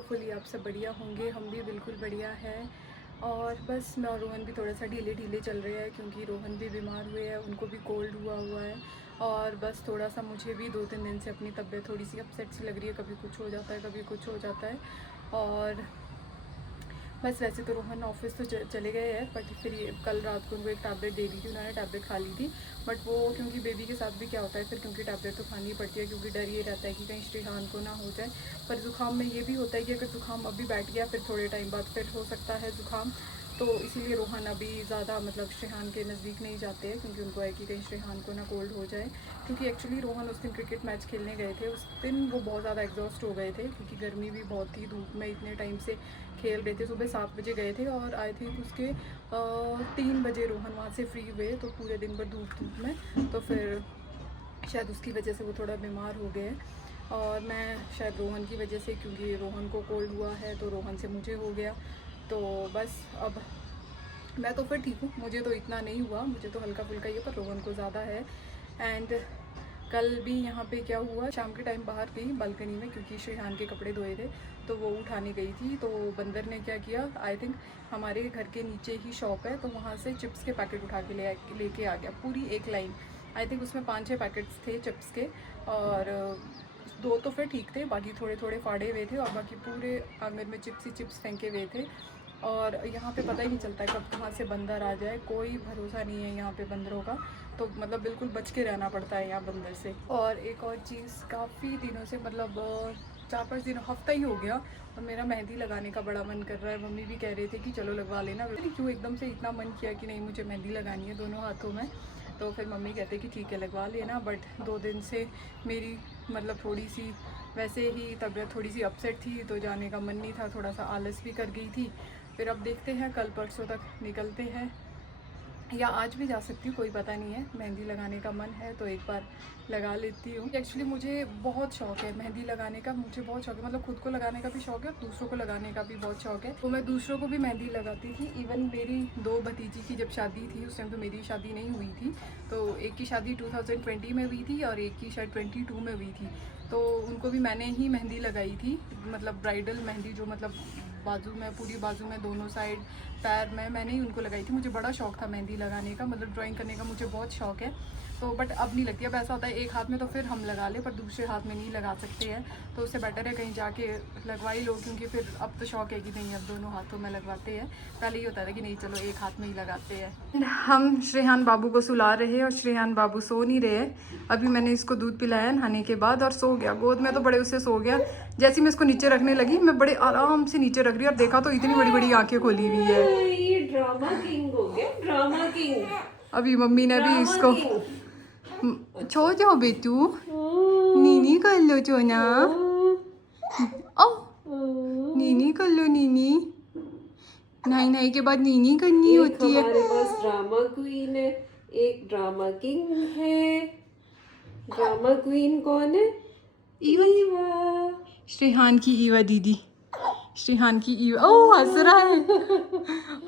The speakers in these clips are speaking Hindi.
होपफुली आप सब बढ़िया होंगे, हम भी बिल्कुल बढ़िया हैं। और बस मैं और रोहन भी थोड़ा सा ढीले ढीले चल रहे हैं क्योंकि रोहन भी बीमार हुए हैं, उनको भी कोल्ड हुआ है। और बस थोड़ा सा मुझे भी 2-3 दिन से अपनी तबीयत थोड़ी सी अपसेट सी लग रही है, कभी कुछ हो जाता है कभी कुछ हो जाता है। और बस वैसे तो रोहन ऑफिस तो चले गए हैं, बट फिर ये कल रात को उनको एक टैबलेट दे दी थी, उन्होंने टैबलेट खा ली थी। बट वो क्योंकि बेबी के साथ भी क्या होता है फिर, क्योंकि टैबलेट तो खानी पड़ती है क्योंकि डर ये रहता है कि कहीं श्रेहान को ना हो जाए। पर ज़ुकाम में ये भी होता है कि अगर ज़ुकाम अभी बैठ गया फिर थोड़े टाइम बाद फिर हो सकता है ज़ुकाम। तो इसीलिए रोहन अभी ज़्यादा मतलब श्रेहान के नज़दीक नहीं जाते हैं क्योंकि उनको है कि कहीं श्रेहान को ना कोल्ड हो जाए। क्योंकि एक्चुअली रोहन उस दिन क्रिकेट मैच खेलने गए थे, उस दिन वो बहुत ज़्यादा एग्जॉस्ट हो गए थे क्योंकि गर्मी भी बहुत थी, धूप में इतने टाइम से खेल रहे थे। सुबह 7 बजे गए थे और आए थे उसके 3 बजे रोहन वहाँ से फ्री हुए, तो पूरे दिन भर धूप में, तो फिर शायद उसकी वजह से वो थोड़ा बीमार हो गए। और मैं शायद रोहन की वजह से, क्योंकि रोहन को कोल्ड हुआ है तो रोहन से मुझे हो गया। तो बस अब मैं तो फिर ठीक हूँ, मुझे तो इतना नहीं हुआ, मुझे तो हल्का फुल्का ही है, पर रोहन को ज़्यादा है। एंड कल भी यहाँ पे क्या हुआ, शाम के टाइम बाहर गई बालकनी में क्योंकि श्रेहान के कपड़े धोए थे तो वो उठाने गई थी। तो बंदर ने क्या किया, आई थिंक हमारे घर के नीचे ही शॉप है तो वहाँ से चिप्स के पैकेट उठा के लेके आ गया, पूरी एक लाइन। आई थिंक उसमें 5-6 पैकेट्स थे चिप्स के, और 2 तो फिर ठीक थे, बाकी थोड़े थोड़े फाड़े हुए थे और बाकी पूरे आंगन में चिप्स ही चिप्स फेंके हुए थे। और यहाँ पे पता ही नहीं चलता है कब कहाँ से बंदर आ जाए, कोई भरोसा नहीं है यहाँ पे बंदरों का। तो मतलब बिल्कुल बच के रहना पड़ता है यहाँ बंदर से। और एक और चीज़, काफ़ी दिनों से मतलब 4-5 दिन, हफ्ता ही हो गया, और मेरा मेहंदी लगाने का बड़ा मन कर रहा है। मम्मी भी कह रहे थे कि चलो लगवा लेना, नहीं क्यों एकदम से इतना मन किया कि नहीं मुझे मेहंदी लगानी है दोनों हाथों में। तो फिर मम्मी कहते कि ठीक है लगवा लेना। बट 2 दिन से मेरी मतलब थोड़ी सी वैसे ही तबीयत थोड़ी सी अपसेट थी तो जाने का मन नहीं था, थोड़ा सा आलस भी कर गई थी। फिर अब देखते हैं, कल परसों तक निकलते हैं या आज भी जा सकती हूँ, कोई पता नहीं है। मेहंदी लगाने का मन है तो एक बार लगा लेती हूँ। एक्चुअली मुझे बहुत शौक है मेहंदी लगाने का, मुझे बहुत शौक है, मतलब खुद को लगाने का भी शौक है और दूसरों को लगाने का भी बहुत शौक है। तो मैं दूसरों को भी मेहंदी लगाती थी। इवन मेरी 2 भतीजी की जब शादी थी, उस टाइम तो मेरी शादी नहीं हुई थी, तो एक की शादी 2020 में हुई थी और एक की शायद 22 में हुई थी। तो उनको भी मैंने ही मेहंदी लगाई थी, मतलब ब्राइडल मेहंदी, जो मतलब बाजू में, पूरी बाजू में, दोनों साइड पैर में मैंने ही उनको लगाई थी। मुझे बड़ा शौक था मेहंदी लगाने का, मतलब ड्राइंग करने का मुझे बहुत शौक है। तो बट अब नहीं लगती, अब ऐसा होता है एक हाथ में तो फिर हम लगा ले पर दूसरे हाथ में नहीं लगा सकते हैं, तो उससे बेटर है कहीं जाके लगवा ही लो, क्योंकि फिर अब तो शौक है कि नहीं अब दोनों हाथों में लगवाते हैं। पहले ही होता था कि नहीं चलो एक हाथ में ही लगाते हैं। हम श्रेहान बाबू को सुला रहे हैं और श्रेहान बाबू सो नहीं रहे हैं। अभी मैंने इसको दूध पिलाया नहाने के बाद और सो गया, गोद में तो बड़े उससे सो गया। जैसे मैं इसको नीचे रखने लगी, मैं बड़े आराम से नीचे रख रही और देखा तो इतनी बड़ी बड़ी आंखें खोली हुई है। ये ड्रामा किंग हो गया, ड्रामा किंग। अभी मम्मी ने भी इसको छो जाओ बेटू, नीनी कर लो चोना, ओ नीनी कर लो, नीनी नहाई नहाई के बाद नीनी करनी एक होती है। हमारे पास ड्रामा क्वीन है, एक ड्रामा किंग है। ड्रामा क्वीन कौन है? ईवा। श्रेहान की ईवा दीदी, श्रेहान की ईवा, ओ हंस रहा है,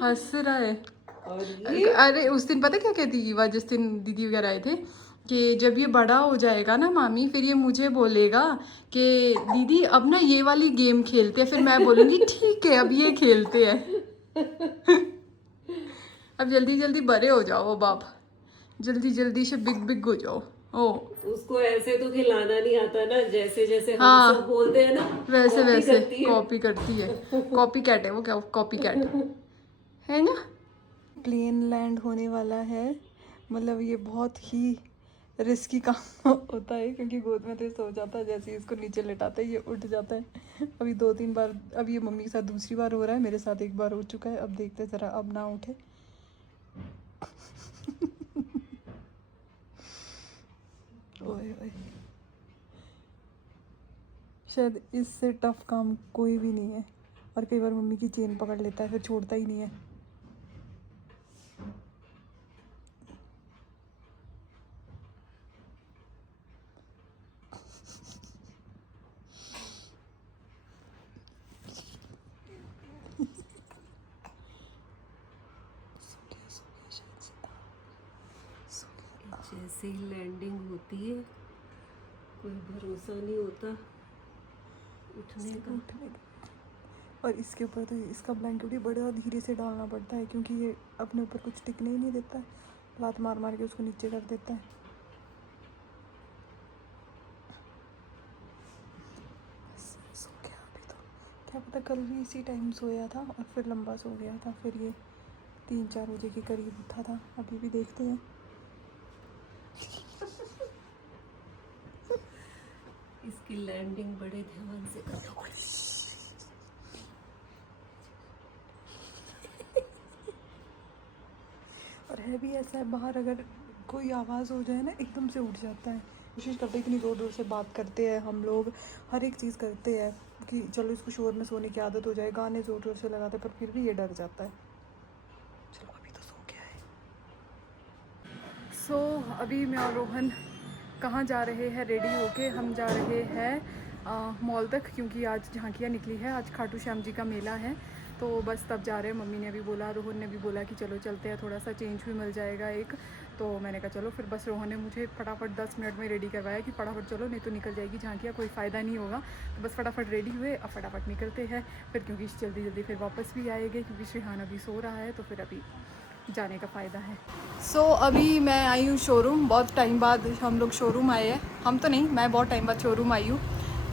हंस रहा है। और ये अरे उस दिन पता क्या कहती ईवा, जिस दिन दीदी वगैरह आए थे, कि जब ये बड़ा हो जाएगा ना मामी, फिर ये मुझे बोलेगा कि दीदी अब ना ये वाली गेम खेलते हैं। फिर मैं बोलूँगी ठीक है अब ये खेलते हैं। अब जल्दी जल्दी बड़े हो जाओ बाप, जल्दी जल्दी से बिग बिग हो जाओ। ओ उसको ऐसे तो खिलाना नहीं आता ना, जैसे जैसे हम सब हाँ, बोलते हैं ना, वैसे कॉपी वैसे करती है। कॉपी करती है, कॉपी कैट है वो, क्या कॉपी कैट है ना। प्लेन लैंड होने वाला है, मतलब ये बहुत ही रिस्की काम होता है क्योंकि गोद में तो सो जाता है, जैसे ही इसको नीचे लेटाते हैं ये उठ जाता है। अभी 2-3 बार, अब ये मम्मी के साथ दूसरी बार हो रहा है, मेरे साथ एक बार हो चुका है। अब देखते हैं ज़रा, अब ना उठे। ओए ओए, शायद इससे टफ काम कोई भी नहीं है। और कई बार मम्मी की चेन पकड़ लेता है फिर छोड़ता ही नहीं है। जैसे ही लैंडिंग होती है कोई भरोसा नहीं होता उठने का। और इसके ऊपर तो इसका ब्लैंकेट भी बड़ा धीरे से डालना पड़ता है क्योंकि ये अपने ऊपर कुछ टिकने ही नहीं देता है, लात मार मार के उसको नीचे कर देता है। सो गया अभी तो, क्या पता कल भी इसी टाइम सोया था और फिर लंबा सो गया था, फिर ये 3-4 बजे के करीब उठा था। अभी भी देखते हैं। इसकी लैंडिंग बड़े ध्यान से करो। और है भी ऐसा है, बाहर अगर कोई आवाज़ हो जाए ना एकदम से उठ जाता है। कोशिश करते हैं इतनी ज़ोर ज़ोर से बात करते हैं हम लोग, हर एक चीज़ करते हैं कि चलो इसको शोर में सोने की आदत हो जाए, गाने ज़ोर ज़ोर से लगाते, पर फिर भी ये डर जाता है। चलो अभी तो सो गया है। अभी मैं और रोहन कहाँ जा रहे हैं? रेडी होके हम जा रहे हैं मॉल तक, क्योंकि आज झांकियाँ निकली है, आज खाटू श्याम जी का मेला है। तो बस तब जा रहे हैं। मम्मी ने भी बोला, रोहन ने भी बोला कि चलो चलते हैं, थोड़ा सा चेंज भी मिल जाएगा एक। तो मैंने कहा चलो। फिर बस रोहन ने मुझे फटाफट 10 मिनट में रेडी करवाया कि फटाफट चलो, नहीं तो निकल जाएगी झांकियाँ, कोई फ़ायदा नहीं होगा। तो बस फटाफट रेडी हुए, अब फटाफट निकलते हैं फिर, क्योंकि जल्दी जल्दी फिर वापस भी आएंगे, क्योंकि श्रीहान अभी सो रहा है, तो फिर अभी जाने का फ़ायदा है। अभी मैं आई हूँ शोरूम, बहुत टाइम बाद हम लोग शोरूम आए हैं। हम तो नहीं, मैं बहुत टाइम बाद शोरूम आई हूँ।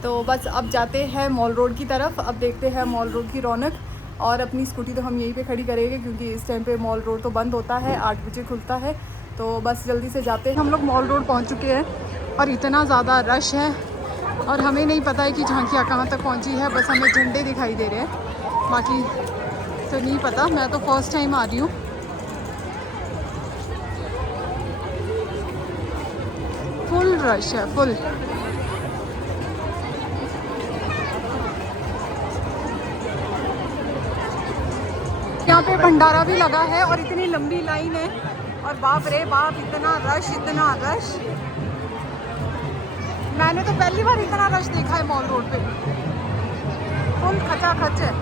तो बस अब जाते हैं मॉल रोड की तरफ, अब देखते हैं मॉल रोड की रौनक। और अपनी स्कूटी तो हम यहीं पे खड़ी करेंगे, क्योंकि इस टाइम पे मॉल रोड तो बंद होता है, 8 बजे खुलता है। तो बस जल्दी से जाते हैं। हम लोग मॉल रोड पहुँच चुके हैं और इतना ज़्यादा रश है, और हमें नहीं पता है कि झांकियाँ कहाँ तक पहुँची है। बस हमें झंडे दिखाई दे रहे हैं, बाकी तो नहीं पता। मैं तो फर्स्ट टाइम आ रही हूँ। फुल रश है, फुल। यहाँ पे भंडारा भी लगा है और इतनी लंबी लाइन है, और बाप रे बाप इतना रश, इतना रश। मैंने तो पहली बार इतना रश देखा है मॉल रोड पे, फुल खचाखच है।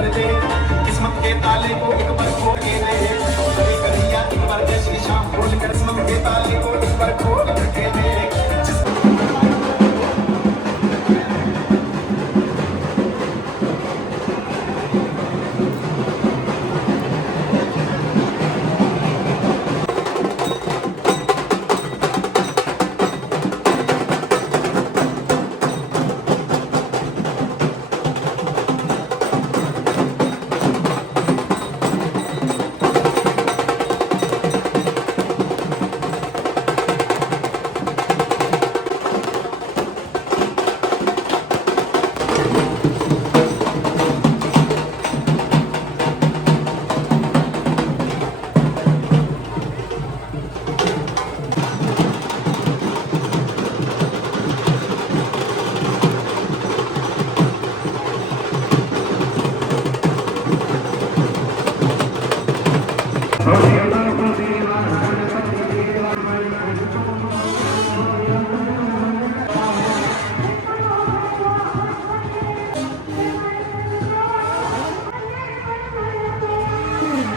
कर दे, किस्मत के ताले को एक बार खोल के दे, अरे कन्हैया एक बार जय श्री श्याम बोल कर किस्मत के ताले को एक बार खोल के दे।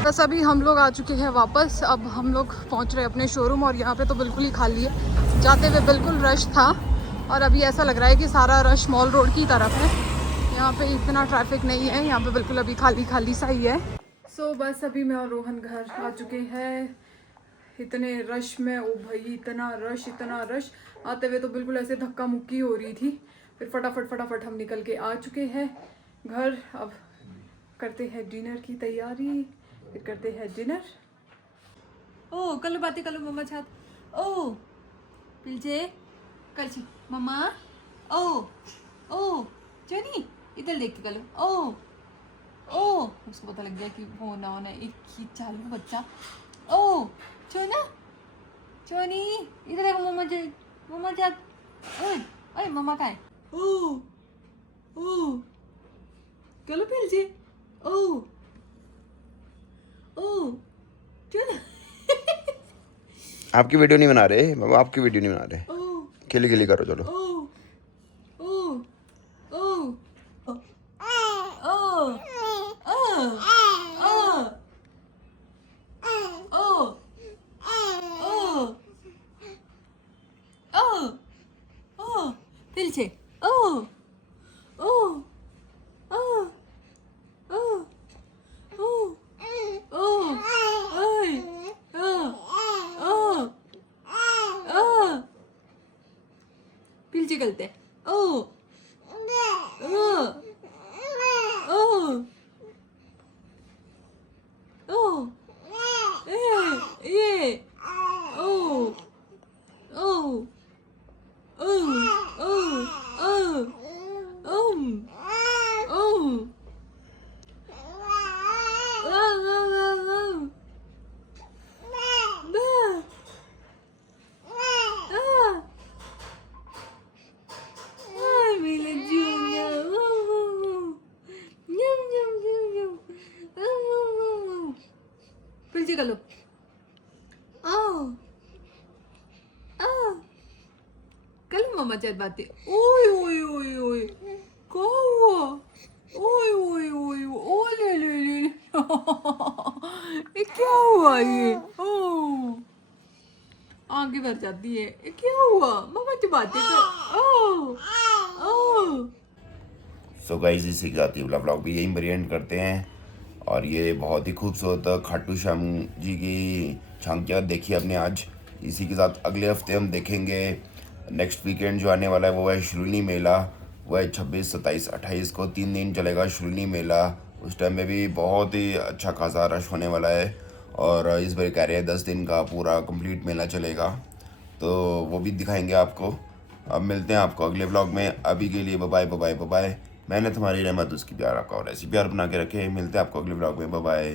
बस अभी हम लोग आ चुके हैं वापस। अब हम लोग पहुंच रहे हैं अपने शोरूम और यहाँ पे तो बिल्कुल ही खाली है। जाते हुए बिल्कुल रश था और अभी ऐसा लग रहा है कि सारा रश मॉल रोड की तरफ है। यहाँ पे इतना ट्रैफिक नहीं है, यहाँ पे बिल्कुल अभी खाली खाली सा ही है। सो बस अभी मैं और रोहन घर आ चुके हैं। इतने रश में, ओ भाई इतना रश, आते हुए तो बिल्कुल ऐसे धक्का मुक्की हो रही थी। फिर फटाफट हम निकल के आ चुके हैं घर। अब करते हैं डिनर की तैयारी, फिर करते हैं डिनर। ओ कल बातें कलो मम्मा छात ओ पिलचे कल छी मम्मा ओ चनी इधर देख के कलो ओ उसको पता लग गया कि फोन ऑन है। एक ही चालू बच्चा। ओ चोना चोनी इधर देखो मम्मा छात ओए मम्मा कहाँ है? ओ कलो पिलचे ओ चोना आपकी वीडियो नहीं बना रहे बाबा, आपकी वीडियो नहीं बना रहे। खिली खिली करो चलो। पिलचे पिलचे करते पिलचे कर लो। कल मम्मा चाहत बातें। ओए क्या हुआ? ओए ले ये क्या हुआ? ये आगे भर जाती है। ये क्या हुआ? मम्मा तो बातें कर। सो गाइस इसी के साथ ये व्लॉग भी यहीं पर एंड करते हैं। और ये बहुत ही खूबसूरत खाटू श्याम जी की झांकियाँ देखी हमने आज। इसी के साथ अगले हफ्ते हम देखेंगे नेक्स्ट वीकेंड जो आने वाला है वो है शुरनी मेला। वो है 26, 27, 28 को 3 दिन चलेगा शुरनी मेला। उस टाइम में भी बहुत ही अच्छा खासा रश होने वाला है। और इस बार कह रहे हैं 10 दिन का पूरा कंप्लीट मेला चलेगा, तो वो भी दिखाएंगे आपको। अब मिलते हैं आपको अगले व्लॉग में। अभी के लिए बाय बाय। मैंने तुम्हारी रहमत उसकी प्यार आपका और ऐसी प्यार बना के रखे। मिलते हैं आपको अगले व्लॉग में। बाय।